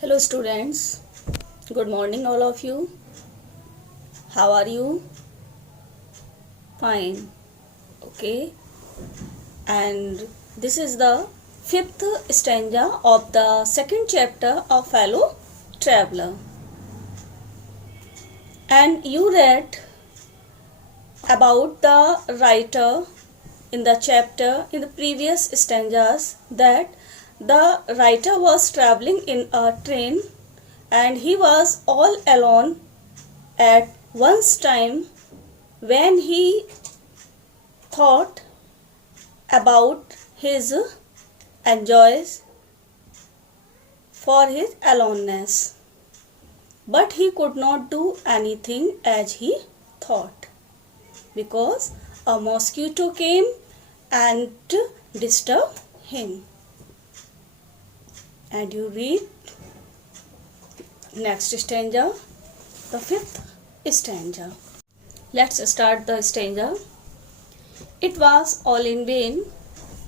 Hello students, good morning all of you. How are you? Fine. Okay. And this is the fifth stanza of the second chapter of Fellow Traveler. And you read about the writer in the chapter in the previous stanzas that the writer was traveling in a train and he was all alone at once time when he thought about his enjoys for his aloneness, but he could not do anything as he thought because a mosquito came and disturbed him. And you read next stanza, the fifth stanza. Let's start the stanza. It was all in vain.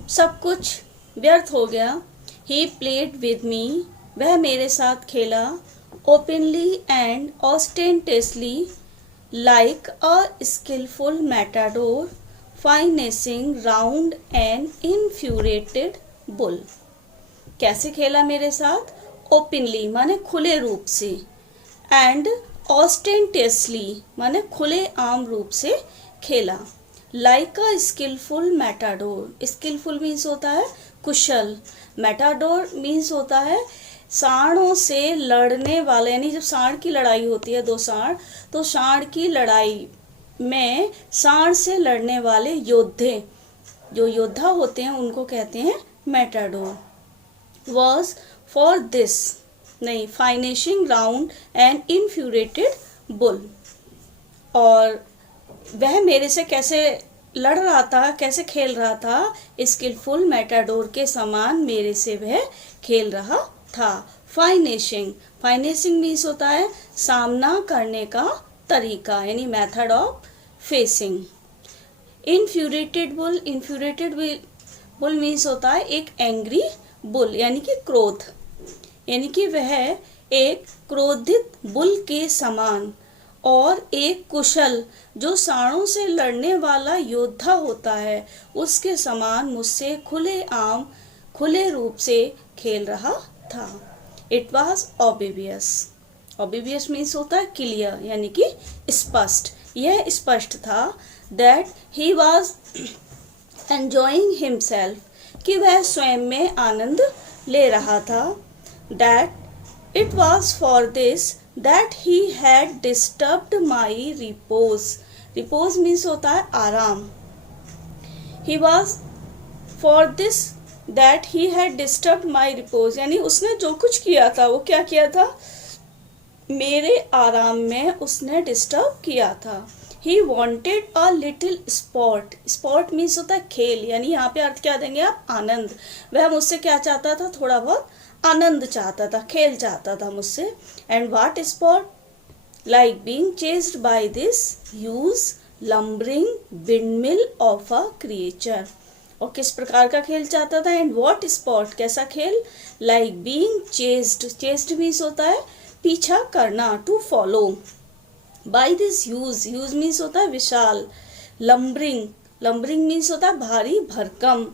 सब कुछ व्यर्थ हो गया. He played with me. वह मेरे साथ खेला. Openly and ostentatiously, like a skillful matador finessing round an infuriated bull. कैसे खेला मेरे साथ? ओपनली माने खुले रूप से, एंड ऑस्टेंटियसली माने खुले आम रूप से खेला. Like a skilful matador. Skilful means होता है कुशल. मैटाडोर मीन्स होता है सांडों से लड़ने वाले, यानी जब सांड की लड़ाई होती है, दो सांड, तो सांड की लड़ाई में सांड से लड़ने वाले योद्धे, जो योद्धा होते हैं उनको कहते हैं मैटाडोर. was for this नहीं finishing round an infuriated bull. और वह मेरे से कैसे लड़ रहा था, कैसे खेल रहा था? स्किलफुल मैटाडोर के समान मेरे से वह खेल रहा था. फाइनेशिंग. फाइनेशिंग मीन्स होता है सामना करने का तरीका, यानी method of facing. Infuriated bull. Infuriated bull means होता है एक एंग्री बुल, यानी कि क्रोध, यानी कि वह एक क्रोधित बुल के समान और एक कुशल जो सांडों से लड़ने वाला योद्धा होता है उसके समान मुझसे खुले रूप से खेल रहा था. It was obvious. Obvious means होता है क्लियर, यानी कि स्पष्ट. यह स्पष्ट था that he was enjoying himself, कि वह स्वयं में आनंद ले रहा था. That it was for this that he had disturbed my repose. Repose means होता है आराम. He was for this that he had disturbed my repose, यानी उसने जो कुछ किया था वो क्या किया था? मेरे आराम में उसने डिस्टर्ब किया था. He wanted a little sport. Sport means होता है खेल, यानी यहाँ पे अर्थ क्या देंगे आप? आनंद. वह मुझसे क्या चाहता था? थोड़ा बहुत आनंद चाहता था, खेल चाहता था मुझसे. And what sport? Like being chased by this huge lumbering windmill of a creature. और किस प्रकार का खेल चाहता था? And what sport? कैसा खेल? Like being chased. Chased means होता है पीछा करना, to follow. By this huge. Huge means होता है विशाल. लम्बरिंग. लम्बरिंग मीन्स होता है भारी भरकम.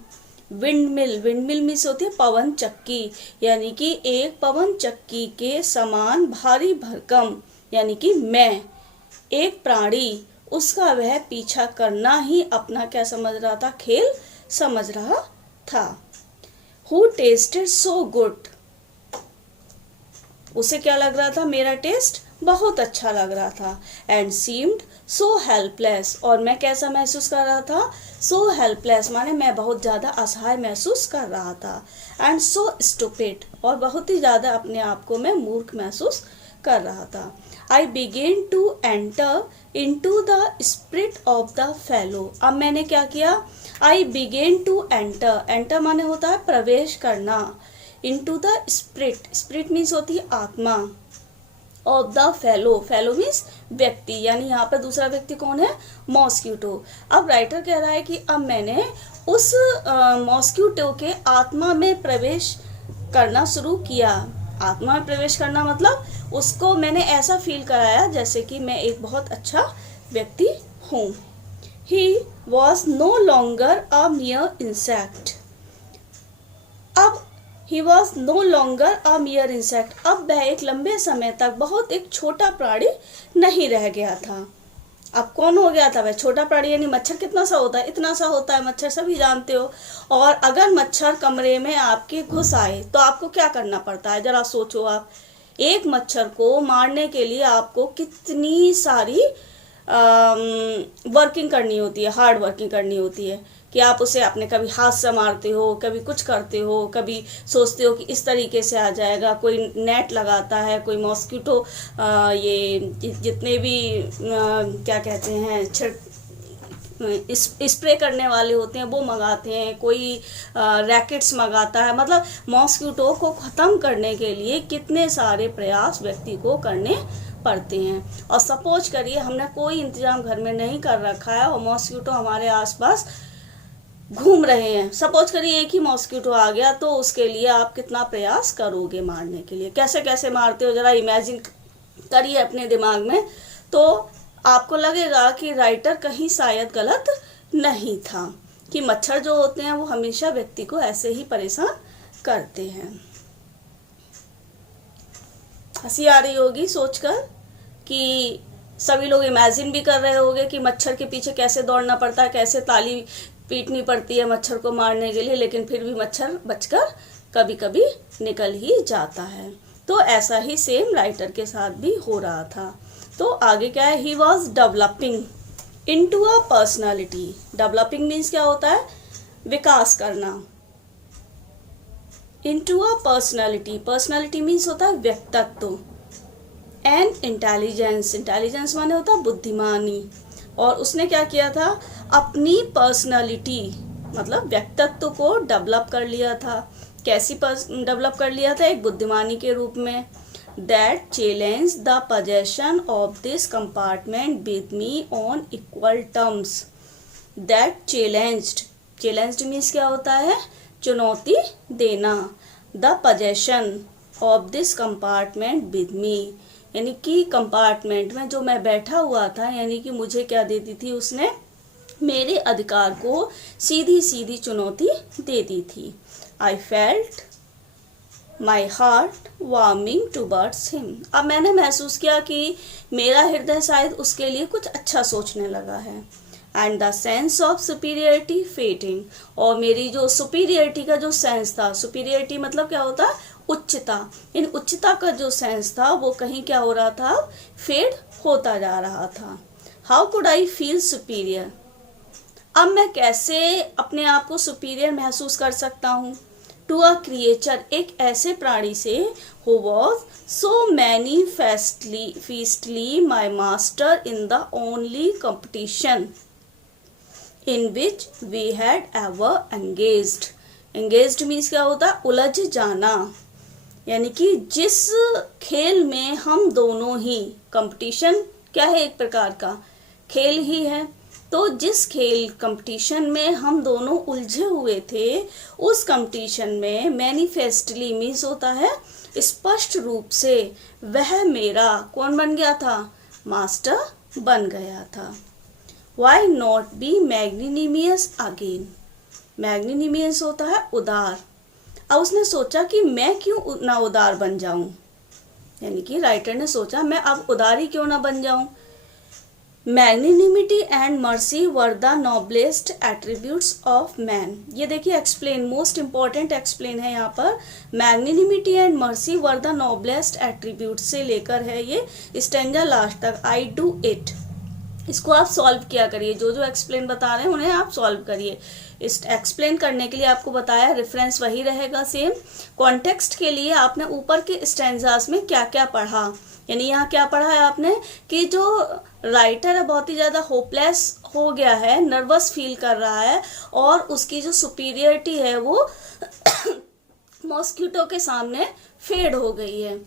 विंडमिल. विंडमिल मीन्स होती है पवन चक्की, यानी कि एक पवन चक्की के समान भारी भरकम, यानी कि मैं एक प्राणी, उसका वह पीछा करना ही अपना क्या समझ रहा था? खेल समझ रहा था. Who tested so good. उसे क्या लग रहा था? मेरा टेस्ट बहुत अच्छा लग रहा था. And seemed so helpless. और मैं कैसा महसूस कर रहा था? सो हेल्पलेस माने मैं बहुत ज़्यादा असहाय महसूस कर रहा था. And so stupid. और बहुत ही ज़्यादा अपने आप को मैं मूर्ख महसूस कर रहा था. I began to enter into the spirit of the fellow. अब मैंने क्या किया? I began to enter. Enter माने होता है प्रवेश करना. Into the spirit. Spirit means होती है आत्मा. Of the fellow. Fellow means व्यक्ति, यानी यहाँ पर दूसरा व्यक्ति कौन है? मॉस्क्यूटो. अब राइटर कह रहा है कि अब मैंने उस मॉस्क्यूटो के आत्मा में प्रवेश करना शुरू किया. आत्मा में प्रवेश करना मतलब उसको मैंने ऐसा फील कराया जैसे कि मैं एक बहुत अच्छा व्यक्ति हूँ। He was no longer a mere insect. अब he was no longer a mere insect. अब वह एक लंबे समय तक बहुत एक छोटा प्राणी नहीं रह गया था। अब कौन हो गया था? वह छोटा प्राणी, यानी मच्छर कितना सा होता है? इतना सा होता है मच्छर, सभी जानते हो। और अगर मच्छर कमरे में आपके घुस आए तो आपको क्या करना पड़ता है? जरा सोचो आप, एक मच्छर को मारने के लिए आपको कितनी सारी वर्किंग करनी होती है, हार्ड वर्किंग करनी होती है कि आप उसे अपने कभी हाथ से मारते हो, कभी कुछ करते हो, कभी सोचते हो कि इस तरीके से आ जाएगा, कोई नेट लगाता है, कोई मॉस्किटो ये जितने भी क्या कहते हैं स्प्रे करने वाले होते हैं वो मंगाते हैं, कोई रैकेट्स मंगाता है। मतलब मॉस्किटो को ख़त्म करने के लिए कितने सारे प्रयास व्यक्ति को करने पड़ते हैं। और सपोज करिए हमने कोई इंतजाम घर में नहीं कर रखा है और मॉस्किटो हमारे आसपास घूम रहे हैं। सपोज करिए एक ही मॉस्किटो आ गया तो उसके लिए आप कितना प्रयास करोगे मारने के लिए? कैसे कैसे मारते हो जरा इमेजिन करिए अपने दिमाग में। तो आपको लगेगा कि राइटर कहीं शायद गलत नहीं था कि मच्छर जो होते हैं वो हमेशा व्यक्ति को ऐसे ही परेशान करते हैं। हंसी आ रही होगी सोचकर कि सभी लोग इमेजिन भी कर रहे होंगे कि मच्छर के पीछे कैसे दौड़ना पड़ता है, कैसे ताली पीटनी पड़ती है मच्छर को मारने के लिए, लेकिन फिर भी मच्छर बचकर कभी कभी निकल ही जाता है। तो ऐसा ही सेम राइटर के साथ भी हो रहा था। तो आगे क्या है? He was developing into a personality. Developing means क्या होता है? विकास करना। Into a personality, personality means होता है व्यक्तित्व। एंड इंटेलिजेंस, इंटेलिजेंस माने होता है बुद्धिमानी। और उसने क्या किया था? अपनी पर्सनालिटी मतलब व्यक्तित्व को डेवलप कर लिया था। कैसी डेवलप कर लिया था? एक बुद्धिमानी के रूप में। That challenge the possession of this compartment with me on equal terms. That challenged, challenged means क्या होता है? चुनौती देना। The possession of this compartment with me, यानी कि कंपार्टमेंट में जो मैं बैठा हुआ था, यानी कि मुझे क्या दे दी थी उसने? मेरे अधिकार को सीधी सीधी चुनौती दे दी थी। I felt my heart warming towards him. अब मैंने महसूस किया कि मेरा हृदय शायद उसके लिए कुछ अच्छा सोचने लगा है। And the sense of superiority fading, और मेरी जो सुपीरियरिटी का जो सेंस था, सुपीरियरिटी मतलब क्या होता है? उच्चता। इन उच्चता का जो सेंस था वो कहीं क्या हो रहा था? फेड होता जा रहा था। How could I feel superior? अब मैं कैसे अपने आप को सुपीरियर महसूस कर सकता हूँ? टू अ क्रिएचर, एक ऐसे प्राणी से who was so manifestly my master in the only competition in which we had ever engaged. Engaged means क्या होता है? उलझ जाना। यानी कि जिस खेल में हम दोनों ही, कंपटीशन क्या है? एक प्रकार का खेल ही है। तो जिस खेल कंपटीशन में हम दोनों उलझे हुए थे, उस कंपटीशन में मैनिफेस्टली मीन्स होता है स्पष्ट रूप से, वह मेरा कौन बन गया था? मास्टर बन गया था। Why not be magnanimous again? Magnanimous होता है उदार। अब उसने सोचा कि मैं क्यों ना उदार बन जाऊं, यानी कि राइटर ने सोचा मैं अब उदार ही क्यों ना बन जाऊं। Magnanimity and mercy were the noblest attributes of man. ये देखिए एक्सप्लेन, मोस्ट इंपॉर्टेंट एक्सप्लेन है यहाँ पर। Magnanimity and mercy were the noblest attribute से लेकर है ये स्टेंजा लास्ट तक। आई डू इट, इसको आप सॉल्व किया करिए। जो जो एक्सप्लेन बता रहे हैं उन्हें आप सॉल्व करिए। इस एक्सप्लेन करने के लिए आपको बताया रेफरेंस वही रहेगा सेम। कॉन्टेक्स्ट के लिए आपने ऊपर के स्टेंजास में क्या क्या पढ़ा, यानी यहाँ क्या पढ़ा है आपने कि जो राइटर है बहुत ही ज़्यादा होपलेस हो गया है, नर्वस फील कर रहा है और उसकी जो सुपीरियरिटी है वो मॉस्किटो के सामने फेड हो गई है।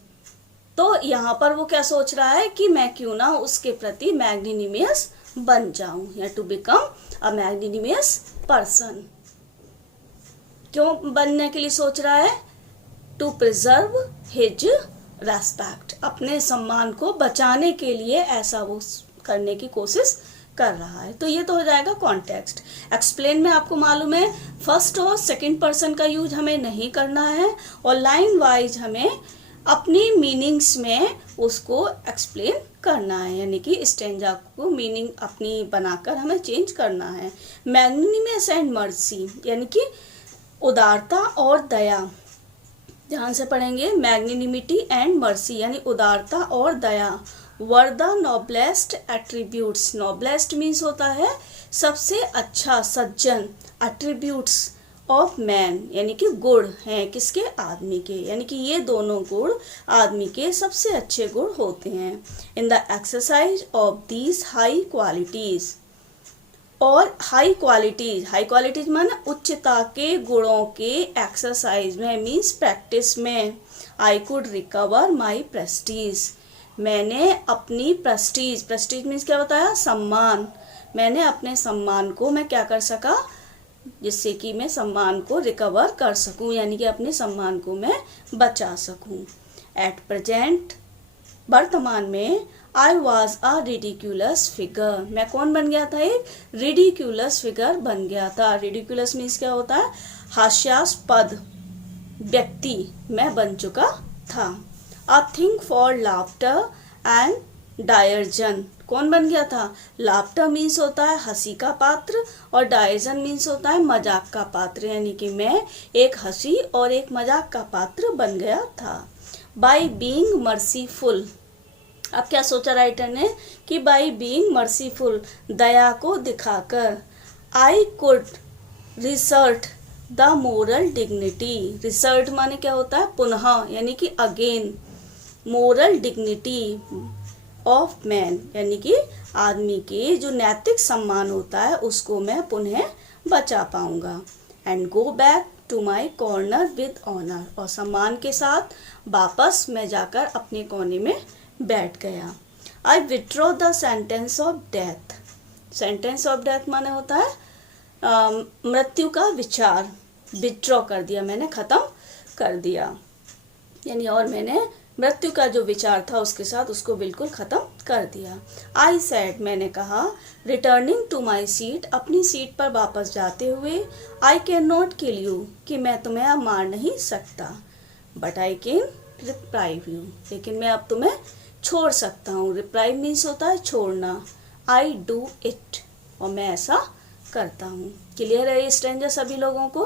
तो यहाँ पर वो क्या सोच रहा है कि मैं क्यों ना उसके प्रति मैग्निनिमियस बन जाऊं, या टू बिकम अ मैग्निनिमियस पर्सन। क्यों बनने के लिए सोच रहा है? टू प्रिजर्व हिज रेस्पेक्ट, अपने सम्मान को बचाने के लिए ऐसा वो करने की कोशिश कर रहा है। तो ये तो हो जाएगा कॉन्टेक्स्ट। एक्सप्लेन में आपको मालूम है फर्स्ट और सेकंड पर्सन का यूज हमें नहीं करना है, और लाइन वाइज हमें अपनी मीनिंग्स में उसको एक्सप्लेन करना है, यानी कि स्टेंजा को मीनिंग अपनी बनाकर हमें चेंज करना है। मैग्निनिमस एंड मर्सी, यानी कि उदारता और दया, ध्यान से पढ़ेंगे। मैग्निनिमिटी एंड मर्सी यानी उदारता और दया। Were the noblest attributes, noblest means होता है सबसे अच्छा, सज्जन। एट्रीब्यूट्स ऑफ मैन यानी कि गुण हैं किसके, आदमी के, यानी कि ये दोनों गुण आदमी के सबसे अच्छे गुण होते हैं। In the exercise of these high qualities, और हाई क्वालिटीज माने उच्चता के गुणों के एक्सरसाइज में मीन्स प्रैक्टिस में, I could recover my Prestige, मैंने अपनी प्रेस्टीज मीन्स क्या बताया, सम्मान, मैंने अपने सम्मान को मैं क्या कर सका, जिससे कि मैं सम्मान को रिकवर कर सकूं, यानी कि अपने सम्मान को मैं बचा सकूं। एट प्रेजेंट, वर्तमान में, I was a ridiculous figure, मैं कौन बन गया था, एक रिडिक्यूलस फिगर बन गया था। रिडिक्यूलस मीन्स क्या होता है, हास्यास्पद व्यक्ति मैं बन चुका था। A thing for laughter and diversion, कौन बन गया था, लाफ्टर मीन्स होता है हंसी का पात्र, और डायर्जन मीन्स होता है मजाक का पात्र, यानी कि मैं एक हंसी और एक मजाक का पात्र बन गया था। बाय बीइंग मर्सीफुल, अब क्या सोचा राइटर ने कि बाय बीइंग मर्सीफुल, दया को दिखाकर, I could resort the moral dignity, resort माने क्या होता है, पुनः, यानी कि again, moral dignity of man, यानी कि आदमी के जो नैतिक सम्मान होता है उसको मैं पुनः बचा पाऊंगा। And go back to my corner with honour, और सम्मान के साथ वापस मैं जाकर अपने कोने में बैठ गया। I withdraw the sentence of death, sentence of death माने होता है मृत्यु का विचार, विथड्रॉ कर दिया मैंने, खत्म कर दिया, यानी और मैंने मृत्यु का जो विचार था उसके साथ उसको बिल्कुल खत्म कर दिया। आई सेड, मैंने कहा, रिटर्निंग टू माई सीट, अपनी सीट पर वापस जाते हुए, आई कैन नॉट किल यू, कि मैं तुम्हें अब मार नहीं सकता, but I can reprieve you, लेकिन मैं अब तुम्हें छोड़ सकता हूँ। रिप्राइव मीन्स होता है छोड़ना। आई डू इट, और मैं ऐसा करता हूँ। क्लियर है ये स्ट्रेंजर सभी लोगों को?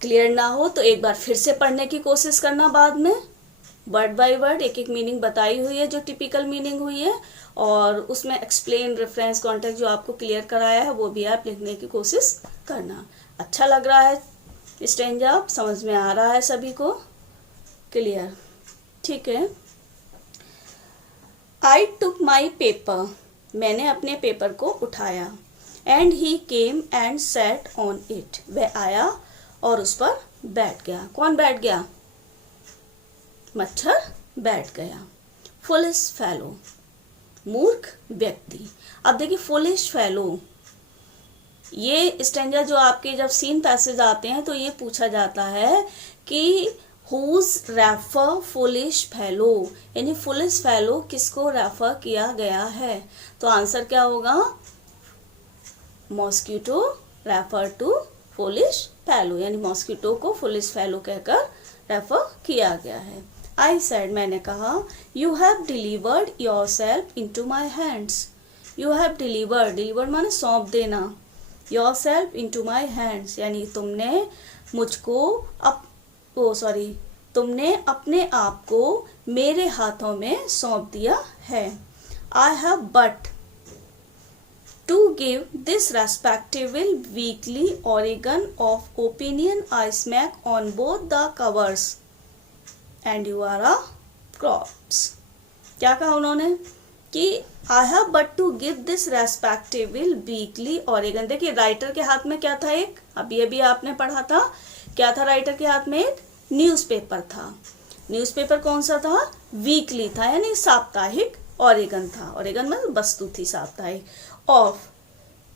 क्लियर ना हो तो एक बार फिर से पढ़ने की कोशिश करना, बाद में वर्ड बाय वर्ड एक एक मीनिंग बताई हुई है जो टिपिकल मीनिंग हुई है, और उसमें एक्सप्लेन, रेफरेंस, कॉन्टेक्स्ट जो आपको क्लियर कराया है वो भी आप लिखने की कोशिश करना। अच्छा लग रहा है स्ट्रेंजर, समझ में आ रहा है सभी को? क्लियर, ठीक है। आई टुक माई पेपर, मैंने अपने पेपर को उठाया। And he came and sat on it, वह आया और उस पर बैठ गया। कौन बैठ गया? मच्छर बैठ गया। फुलिश फेलो, मूर्ख व्यक्ति। अब देखिए फुलिश फेलो, ये स्टैंजा जो आपके जब सीन पैसेज आते हैं तो ये पूछा जाता है कि हुज रेफर फुलिश फेलो, यानी फुलिश फेलो किसको रेफर किया गया है? तो आंसर क्या होगा? Mosquito refer to foolish fellow, यानी मॉस्किटो को फुलिश फेलो कहकर रेफर किया गया है। आई सेड, मैंने कहा, you have delivered yourself into my hands, you have delivered, delivered माने सौंप देना, yourself into my hands, यानी तुमने मुझको तुमने अपने आप को मेरे हाथों में सौंप दिया है। I have but to give this respectable weekly organ of opinion a smack on both the covers and you are a crops। क्या कहा उन्होंने कि I have but to give this respectable weekly organ। देखिए writer के हाथ में क्या था? एक अभी आपने पढ़ा था, क्या था राइटर के हाथ में? एक न्यूज़पेपर था। न्यूज़पेपर कौन सा था? वीकली था, यानी साप्ताहिक ऑरेगन था। ऑरेगन में वस्तु थी साप्ताहिक। Of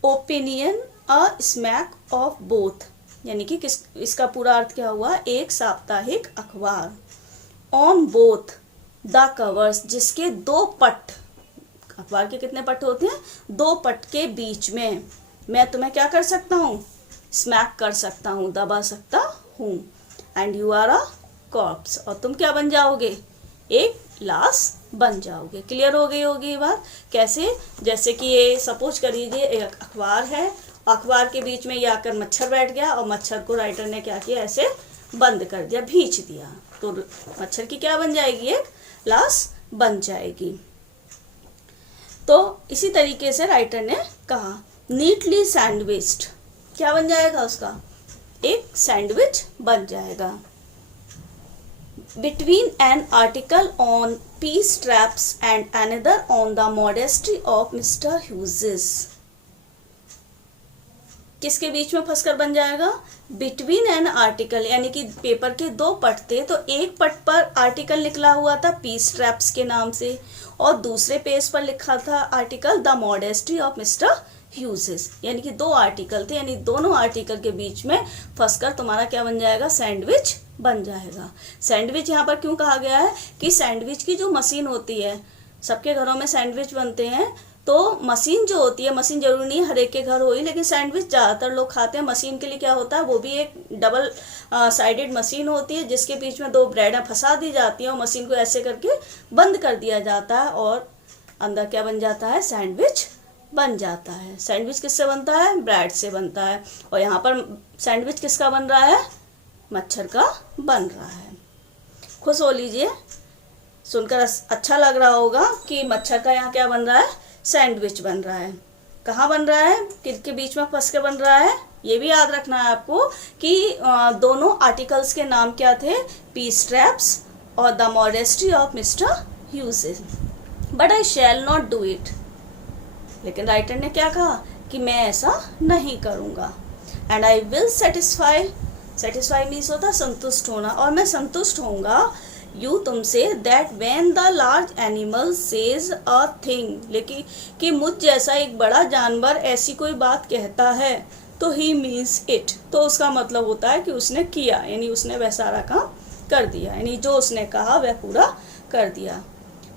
opinion a smack of both, यानी कि इसका पूरा अर्थ क्या हुआ, एक साप्ताहिक अखबार। ऑन बोथ द कवर्स, जिसके 2 पट, अखबार के कितने पट होते हैं, 2 पट के बीच में मैं तुम्हें क्या कर सकता हूँ, स्मैक कर सकता हूँ, दबा सकता हूँ। And you are a corpse, और तुम क्या बन जाओगे, एक लाश बन जाओगे। क्लियर हो गई होगी ये बात। कैसे, जैसे कि ये सपोज कर लीजिए एक अखबार है, अखबार के बीच में ये आकर मच्छर बैठ गया और मच्छर को राइटर ने क्या किया, ऐसे बंद कर दिया, भींच दिया, तो मच्छर की क्या बन जाएगी, एक लाश बन जाएगी। तो इसी तरीके से राइटर ने कहा नीटली सैंडविच्ड, क्या बन जाएगा उसका, एक सैंडविच बन जाएगा। Between an article on peace traps and another on the modesty of Mr. Hughes, किसके बीच में फंसकर बन जाएगा, बिटवीन एन आर्टिकल, यानी कि पेपर के 2 पट थे, तो एक पट पर आर्टिकल निकला हुआ था पीस ट्रैप्स के नाम से, और दूसरे पेज पर लिखा था article the modesty of mister Hughes, यानी कि 2 आर्टिकल थे, यानी दोनों आर्टिकल के बीच में फंसकर तुम्हारा क्या बन जाएगा, सैंडविच बन जाएगा। सैंडविच यहाँ पर क्यों कहा गया है कि सैंडविच की जो मशीन होती है, सबके घरों में सैंडविच बनते हैं, तो मशीन जो होती है, मशीन जरूरी नहीं हर एक के घर होगी, लेकिन सैंडविच ज़्यादातर लोग खाते हैं। मशीन के लिए क्या होता है, वो भी एक डबल साइडेड मशीन होती है, जिसके बीच में 2 ब्रेडें फंसा दी जाती हैं और मशीन को ऐसे करके बंद कर दिया जाता है और अंदर क्या बन जाता है, सैंडविच बन जाता है। सैंडविच किससे बनता है, ब्रेड से बनता है। और यहाँ पर सैंडविच किसका बन रहा है, मच्छर का बन रहा है। खुश हो लीजिए, सुनकर अच्छा लग रहा होगा कि मच्छर का यहाँ क्या बन रहा है, सैंडविच बन रहा है। कहाँ बन रहा है, किसके बीच में फंस के बन रहा है, ये भी याद रखना है आपको कि दोनों आर्टिकल्स के नाम क्या थे, पीस ट्रैप्स और the modesty of mister Hughes. But I shall not do it, लेकिन राइटर ने क्या कहा कि मैं ऐसा नहीं करूँगा। And I will satisfy, satisfy means होता है संतुष्ट होना, और मैं संतुष्ट होऊंगा यू तुमसे, that when the large animal says a thing, लेकिन कि मुझ जैसा एक बड़ा जानवर ऐसी कोई बात कहता है तो ही मीन्स इट, तो उसका मतलब होता है कि उसने किया, यानी उसने वह सारा काम कर दिया, यानी जो उसने कहा वह पूरा कर दिया।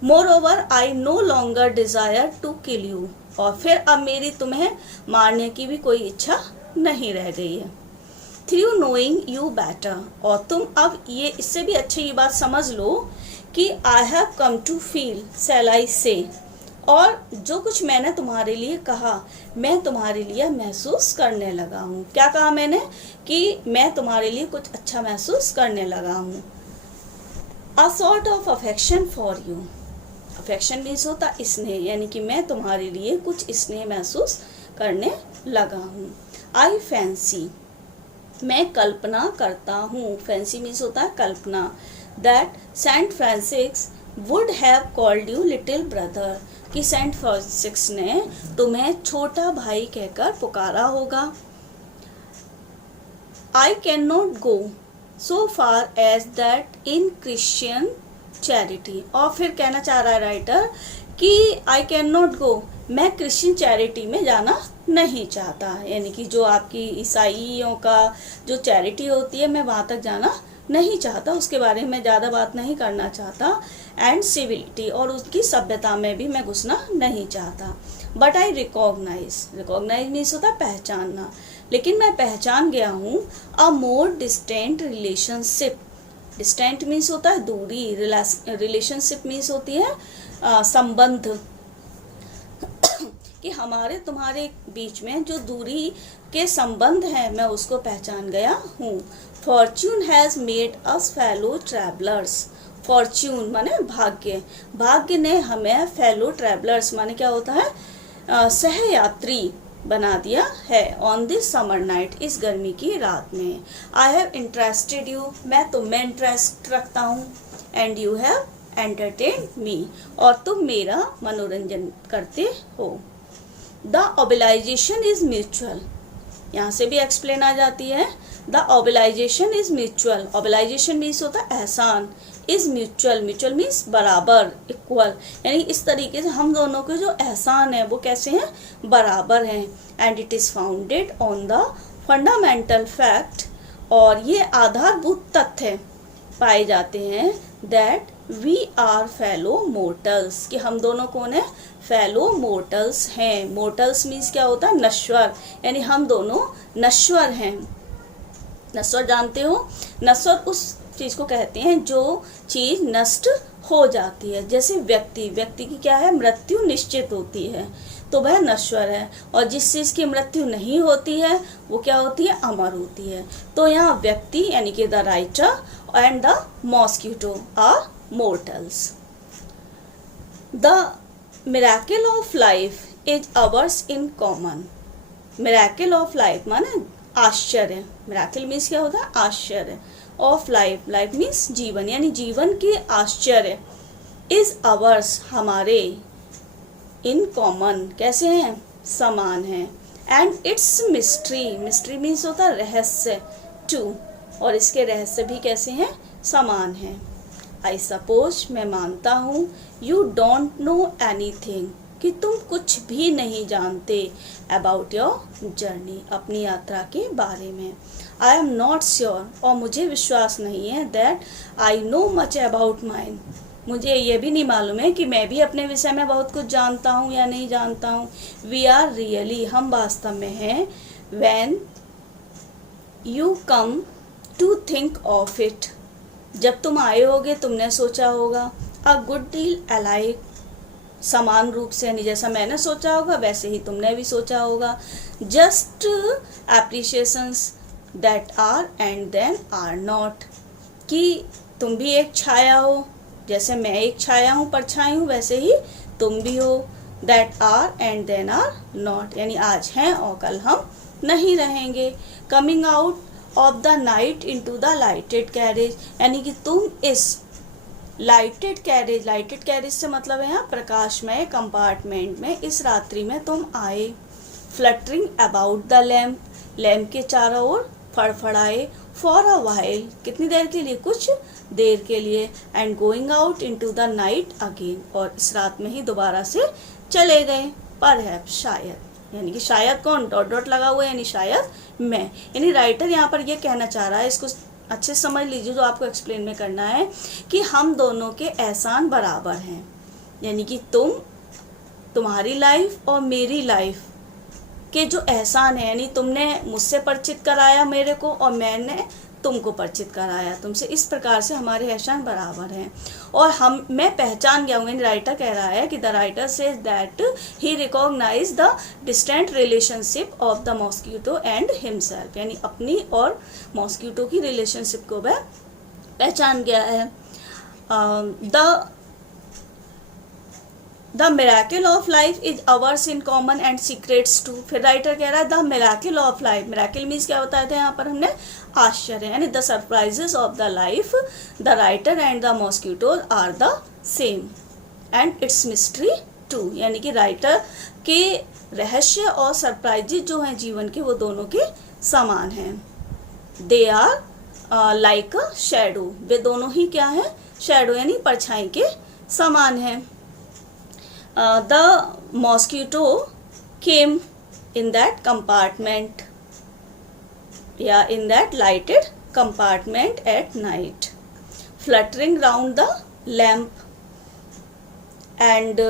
Moreover I no longer desire to kill you, और फिर अब मेरी तुम्हें मारने की भी कोई इच्छा नहीं रह गई है। थ्रू नोइंग यू बेटर, और तुम अब ये इससे भी अच्छी ये बात समझ लो कि I have come to feel, shall I say, और जो कुछ मैंने तुम्हारे लिए कहा मैं तुम्हारे लिए महसूस करने लगा हूँ। क्या कहा मैंने, कि मैं तुम्हारे लिए कुछ अच्छा महसूस करने लगा हूँ। A sort of affection for you, affection means होता स्नेह, यानी कि मैं तुम्हारे लिए कुछ स्नेह महसूस करने लगा हूँ। आई फैंसी, मैं कल्पना करता हूँ, फैंसी मीन्स होता है कल्पना, that Saint Francis would have called you little brother, कि सेंट फ्रांसिस ने तुम्हें छोटा भाई कहकर पुकारा होगा। I can not go so far as that in Christian charity, और फिर कहना चाह रहा है राइटर कि आई कैन नॉट गो, मैं क्रिश्चियन चैरिटी में जाना नहीं चाहता, यानी कि जो आपकी ईसाइयों का जो चैरिटी होती है मैं वहाँ तक जाना नहीं चाहता, उसके बारे में ज़्यादा बात नहीं करना चाहता। एंड सिविलिटी, और उसकी सभ्यता में भी मैं घुसना नहीं चाहता। But I recognise, recognise means होता है पहचानना, लेकिन मैं पहचान गया हूँ a more distant relationship, distant means होता है दूरी, रिलेशनशिप मीन्स होती है संबंध, कि हमारे तुम्हारे बीच में जो दूरी के संबंध हैं मैं उसको पहचान गया हूँ। Fortune has made us fellow travellers, Fortune माने भाग्य, भाग्य ने हमें फेलो ट्रैवलर्स माने क्या होता है, सहयात्री बना दिया है। ऑन दिस समर नाइट, इस गर्मी की रात में। आई हैव इंटरेस्टेड यू, मैं तुम में इंटरेस्ट रखता हूँ। And you have entertain me, और तुम मेरा मनोरंजन करते हो। द ऑबिलाइजेशन इज म्यूचुअल, यहाँ से भी एक्सप्लेन आ जाती है। द ऑबिलाइजेशन इज म्यूचुअल, ऑबिलाइजेशन मीन्स होता है एहसान, इज म्यूचुअल, म्यूचुअल मीन्स बराबर, इक्वल, यानी इस तरीके से हम दोनों के जो एहसान है वो कैसे हैं, बराबर हैं। And it is founded on the fundamental fact, और ये आधारभूत तथ्य पाए जाते हैं that we are fellow mortals, कि हम दोनों कौन है, फेलो मोर्टल्स हैं। मोर्टल्स मीन्स क्या होता है, नश्वर, यानी हम दोनों नश्वर हैं। नश्वर जानते हो, नश्वर उस चीज़ को कहते हैं जो चीज़ नष्ट हो जाती है। जैसे व्यक्ति की क्या है, मृत्यु निश्चित होती है, तो वह नश्वर है। और जिस चीज़ की मृत्यु नहीं होती है वो क्या होती है, अमर होती है। तो यहाँ व्यक्ति यानी कि the writer and the mosquito are mortals. The miracle of life is ours in common. Miracle of life माने आश्चर्य, मिरेकल मीन्स क्या होता है, आश्चर्य। ऑफ लाइफ, लाइफ मीन्स जीवन, यानी जीवन के आश्चर्य। इज अवर्स, हमारे। इन कॉमन, कैसे हैं, समान हैं। And its mystery, mystery means होता है रहस्य, टू, और इसके रहस्य भी कैसे हैं, समान हैं। आई सपोज, मैं मानता हूँ, यू डोंट नो एनीथिंग, कि तुम कुछ भी नहीं जानते, अबाउट योर जर्नी, अपनी यात्रा के बारे में। आई एम नॉट श्योर, और मुझे विश्वास नहीं है, that I know much about mine, मुझे ये भी नहीं मालूम है कि मैं भी अपने विषय में बहुत कुछ जानता हूँ या नहीं जानता हूँ। वी आर रियली, हम वास्तव में हैं। When you come to think of it, जब तुम आए होगे तुमने सोचा होगा। अ गुड डील अलाइक, समान रूप से, यानी जैसा मैंने सोचा होगा वैसे ही तुमने भी सोचा होगा। Just appreciations that are and then are not, कि तुम भी एक छाया हो, जैसे मैं एक छाया हूँ, परछाई हूँ, वैसे ही तुम भी हो। That are and then are not, यानी आज हैं और कल हम नहीं रहेंगे। Coming out of the night into the lighted carriage, यानी कि तुम इस लाइटेड कैरेज से मतलब है यहाँ प्रकाशमय कंपार्टमेंट में, इस रात्रि में तुम आए। Fluttering about the lamp, lamp के चारों ओर फड़फड़ाए। फॉर अ वाइल, कितनी देर के लिए, कुछ देर के लिए। And going out into the night again, और इस रात में ही दोबारा से चले गए। परहैप्स, शायद, यानी कि शायद कौन, डॉट डॉट लगा हुआ है, यानी शायद मैं, यानी राइटर यहाँ पर ये कहना चाह रहा है, इसको अच्छे से समझ लीजिए जो आपको एक्सप्लेन में करना है, कि हम दोनों के एहसान बराबर हैं। यानी कि तुम्हारी लाइफ और मेरी लाइफ के जो एहसान है, यानी तुमने मुझसे परिचित कराया मेरे को और मैंने तुमको परिचित कराया तुमसे, इस प्रकार से हमारे एहसान बराबर हैं। और मैं पहचान गया हूँ, राइटर कह रहा है कि the writer says that he recognise the distant relationship of the mosquito and himself, यानी अपनी और मॉस्किटो की रिलेशनशिप को वह पहचान गया है। The miracle of life is ours in common and secrets too. फिर राइटर कह रहा है the miracle of life, miracle means क्या होता है, यहाँ पर हमने आश्चर्य, यानी the surprises of the life, the writer and the mosquitoes are the same and its mystery too, यानी कि राइटर के रहस्य और सरप्राइजेज जो हैं जीवन के, वो दोनों के समान हैं। They are like a shadow, वे दोनों ही क्या है, शैडो यानी परछाई के समान हैं। The mosquito came in that compartment, in that lighted compartment at night, fluttering round the lamp, and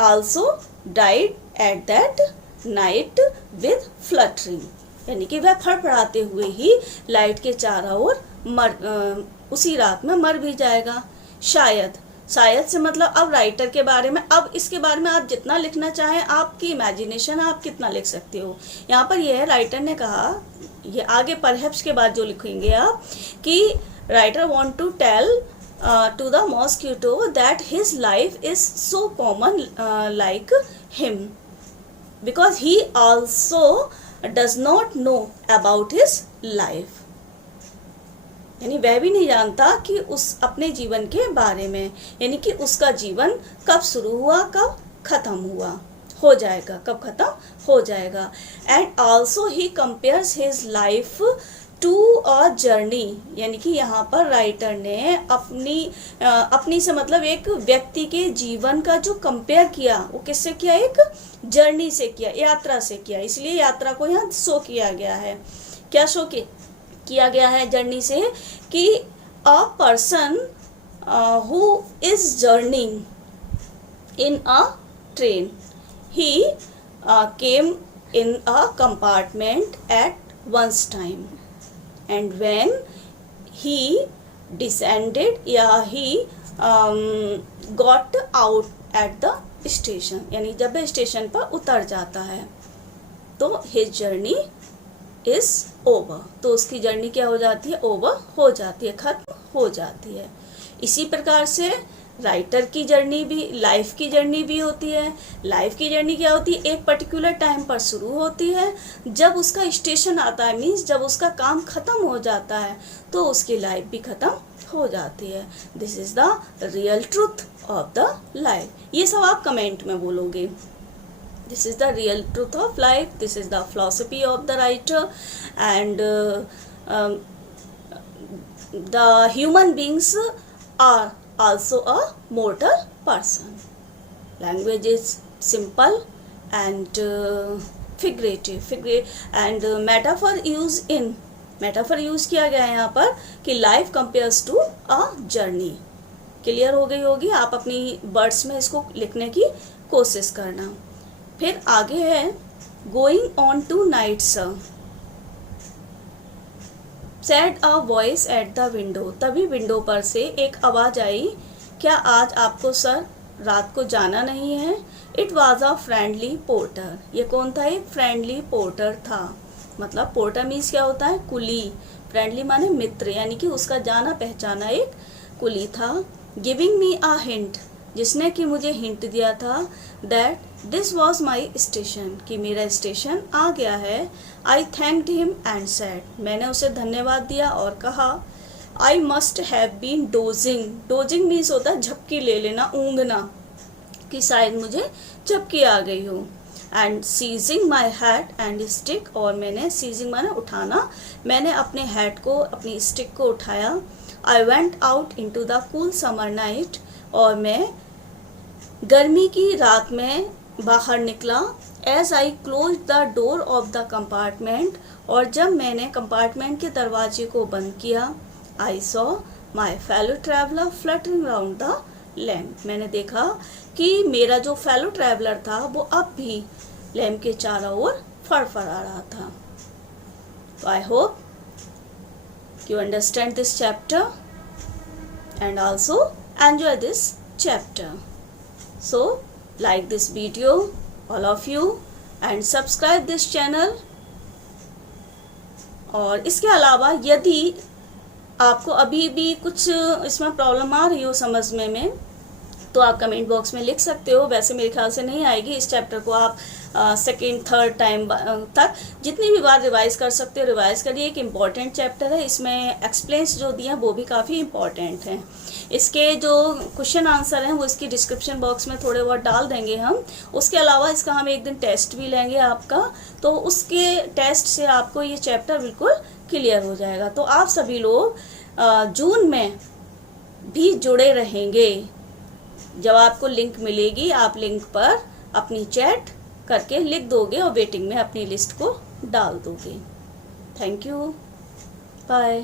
also died at that night with fluttering, यानी कि वह फड़फड़ाते हुए ही लाइट के चारों ओर उसी रात में मर भी जाएगा। शायद से मतलब अब राइटर के बारे में, अब इसके बारे में आप जितना लिखना चाहें, आपकी इमेजिनेशन आप कितना लिख सकते हो। यहाँ पर यह राइटर ने कहा, ये आगे परहैप्स के बाद जो लिखेंगे आप, कि writer want to tell to the mosquito that his life is so common like him, because he also does not know about his life, यानी वह भी नहीं जानता कि उस अपने जीवन के बारे में, यानी कि उसका जीवन कब शुरू हुआ, कब खत्म हुआ, हो जाएगा, कब खत्म हो जाएगा। And also he compares his life to a journey, यानी कि यहाँ पर राइटर ने अपनी से मतलब एक व्यक्ति के जीवन का जो कंपेयर किया वो किससे किया, एक जर्नी से किया, यात्रा से किया, इसलिए यात्रा को यहाँ शो किया गया है। क्या शो किया गया है जर्नी से, कि a person who is journeying in a train, he came in a compartment at one's time, and when he descended, he got out at the station, यानी जब वह स्टेशन पर उतर जाता है तो his journey is over, तो उसकी जर्नी क्या हो जाती है, ओवर हो जाती है, खत्म हो जाती है। इसी प्रकार से राइटर की जर्नी भी, लाइफ की जर्नी भी होती है। लाइफ की जर्नी क्या होती है, एक पर्टिकुलर टाइम पर शुरू होती है, जब उसका स्टेशन आता है, मीन्स जब उसका काम खत्म हो जाता है तो उसकी लाइफ भी खत्म हो जाती है। This is the real truth of the life. ये सब आप कमेंट में बोलोगे। This is the real truth of life, this is the philosophy of the writer, and the human beings are also a mortal person. Language is simple and figurative, and metaphor use किया गया है यहाँ पर कि life compares to a journey। Clear हो गई होगी, आप अपनी वर्ड्स में इसको लिखने की कोशिश करना। फिर आगे है going on to night sir, said a voice at the window, तभी विंडो पर से एक आवाज आई, क्या आज आपको सर रात को जाना नहीं है। It was a friendly porter, ये कौन था, एक फ्रेंडली पोर्टर था। मतलब पोर्टर मीन्स क्या होता है, कुली। फ्रेंडली माने मित्र, यानी कि उसका जाना पहचाना एक कुली था। गिविंग मी अ हिंट, जिसने कि मुझे हिंट दिया था, that this was my station, कि मेरा स्टेशन आ गया है। I thanked him and said, मैंने उसे धन्यवाद दिया और कहा, I must have been dozing, dozing means होता है झपकी ले लेना, ऊँघना, कि शायद मुझे झपकी आ गई हो। And seizing my hat and stick, और मैंने सीजिंग माने उठाना, मैंने अपने हैट को, अपनी स्टिक को उठाया। I went out into the cool summer night, और मैं गर्मी की रात में बाहर निकला। As I close the door of the compartment, और जब मैंने कंपार्टमेंट के दरवाजे को बंद किया, I saw my fellow traveller fluttering round the lamp, मैंने देखा कि मेरा जो फेलो ट्रैवलर था वो अब भी लैम्प के चारों ओर फड़फड़ा रहा था। तो I hope you understand this chapter and also enjoy this chapter. So like this video all of you and subscribe this channel. और इसके अलावा यदि आपको अभी भी कुछ इसमें प्रॉब्लम आ रही हो समझने में, तो आप कमेंट बॉक्स में लिख सकते हो। वैसे मेरे ख्याल से नहीं आएगी, इस चैप्टर को आप सेकेंड थर्ड टाइम तक जितनी भी बार रिवाइज कर सकते हो रिवाइज करिए। एक इम्पॉर्टेंट चैप्टर है, इसमें एक्सप्लेन्स जो दिए हैं वो भी काफ़ी इम्पॉर्टेंट हैं। इसके जो क्वेश्चन आंसर हैं वो इसकी डिस्क्रिप्शन बॉक्स में थोड़े बहुत डाल देंगे हम। उसके अलावा इसका हम एक दिन टेस्ट भी लेंगे आपका, तो उसके टेस्ट से आपको ये चैप्टर बिल्कुल क्लियर हो जाएगा। तो आप सभी लोग जून में भी जुड़े रहेंगे। जब आपको लिंक मिलेगी आप लिंक पर अपनी चैट करके लिख दोगे और वेटिंग में अपनी लिस्ट को डाल दोगे। Thank you, bye.